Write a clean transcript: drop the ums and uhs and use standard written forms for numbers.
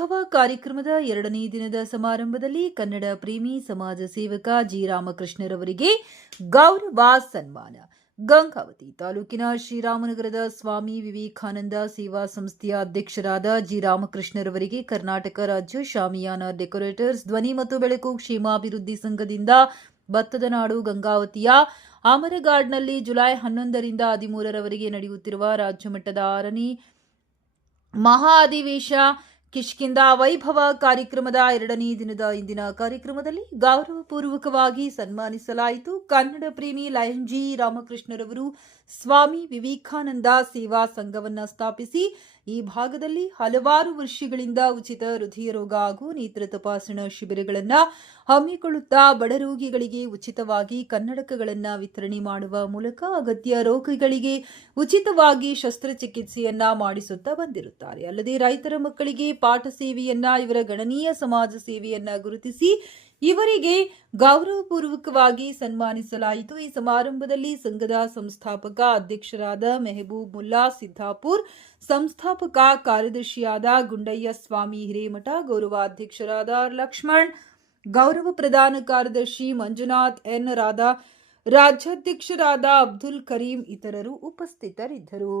ವೈಭವ ಕಾರ್ಯಕ್ರಮದ 2ನೇ ದಿನದ ಸಮಾರಂಭದಲ್ಲಿ ಕನ್ನಡ ಪ್ರೇಮಿ ಸಮಾಜ ಸೇವಕ ಜಿ ರಾಮಕೃಷ್ಣರವರಿಗೆ ಗೌರವ ಸನ್ಮಾನ. ಗಂಗಾವತಿ ತಾಲೂಕಿನ ಶ್ರೀರಾಮನಗರದ ಸ್ವಾಮಿ ವಿವೇಕಾನಂದ ಸೇವಾ ಸಂಸ್ಥೆಯ ಅಧ್ಯಕ್ಷರಾದ ಜಿ ರಾಮಕೃಷ್ಣರವರಿಗೆ ಕರ್ನಾಟಕ ರಾಜ್ಯ ಶಾಮಿಯಾನ ಡೆಕೋರೇಟರ್ಸ್ ಧ್ವನಿ ಮತ್ತು ಬೆಳಕು ಕ್ಷೇಮಾಭಿವೃದ್ಧಿ ಸಂಘದಿಂದ ಭತ್ತದ ನಾಡು ಗಂಗಾವತಿಯ ಅಮರಗಾಡ್ನಲ್ಲಿ ಜುಲೈ 11ರಿಂದ 13ರವರೆಗೆ ನಡೆಯುತ್ತಿರುವ ರಾಜ್ಯಮಟ್ಟದ 6ನೇ ಮಹಾ ಅಧಿವೇಶ ಕಿಷ್ಕಿಂಧ ವೈಭವ ಕಾರ್ಯಕ್ರಮದ 2ನೇ ದಿನದ ಇಂದಿನ ಕಾರ್ಯಕ್ರಮದಲ್ಲಿ ಗೌರವಪೂರ್ವಕವಾಗಿ ಸನ್ಮಾನಿಸಲಾಯಿತು. ಕನ್ನಡ ಪ್ರೇಮಿ ಲಯನ್ ಜಿ ರಾಮಕೃಷ್ಣರವರು ಸ್ವಾಮಿ ವಿವೇಕಾನಂದ ಸೇವಾ ಸಂಘವನ್ನು ಸ್ಥಾಪಿಸಿ ಈ ಭಾಗದಲ್ಲಿ ಹಲವಾರು ವರ್ಷಗಳಿಂದ ಉಚಿತ ಹೃದಯ ರೋಗ ಹಾಗೂ ನೇತ್ರ ತಪಾಸಣಾ ಶಿಬಿರಗಳನ್ನು ಹಮ್ಮಿಕೊಳ್ಳುತ್ತಾ ಬಡ ರೋಗಿಗಳಿಗೆ ಉಚಿತವಾಗಿ ಕನ್ನಡಕಗಳನ್ನು ವಿತರಣೆ ಮಾಡುವ ಮೂಲಕ ಅಗತ್ಯ ರೋಗಿಗಳಿಗೆ ಉಚಿತವಾಗಿ ಶಸ್ತ್ರಚಿಕಿತ್ಸೆಯನ್ನ ಮಾಡಿಸುತ್ತಾ ಬಂದಿರುತ್ತಾರೆ. ಅಲ್ಲದೆ ರೈತರ ಮಕ್ಕಳಿಗೆ ಪಾಠ ಸೇವೆಯನ್ನ, ಇವರ ಗಣನೀಯ ಸಮಾಜ ಸೇವೆಯನ್ನ ಗುರುತಿಸಿ ಇವರಿಗೆ ಗೌರವಪೂರ್ವಕವಾಗಿ ಸನ್ಮಾನಿಸಲಾಯಿತು. ಈ ಸಮಾರಂಭದಲ್ಲಿ ಸಂಘದ ಸಂಸ್ಥಾಪಕ ಅಧ್ಯಕ್ಷರಾದ ಮೆಹಬೂಬ್ ಮುಲ್ಲಾ ಸಿದ್ದಾಪುರ್, ಸಂಸ್ಥಾಪಕ ಕಾರ್ಯದರ್ಶಿಯಾದ ಗುಂಡಯ್ಯ ಸ್ವಾಮಿ ಹಿರೇಮಠ, ಗೌರವಾಧ್ಯಕ್ಷರಾದ ಲಕ್ಷ್ಮಣ್, ಗೌರವ ಪ್ರಧಾನ ಕಾರ್ಯದರ್ಶಿ ಮಂಜುನಾಥ್ ಎನ್ ರಾಧಾ, ರಾಜ್ಯಾಧ್ಯಕ್ಷರಾದ ಅಬ್ದುಲ್ ಕರೀಂ ಇತರರು ಉಪಸ್ಥಿತರಿದ್ದರು.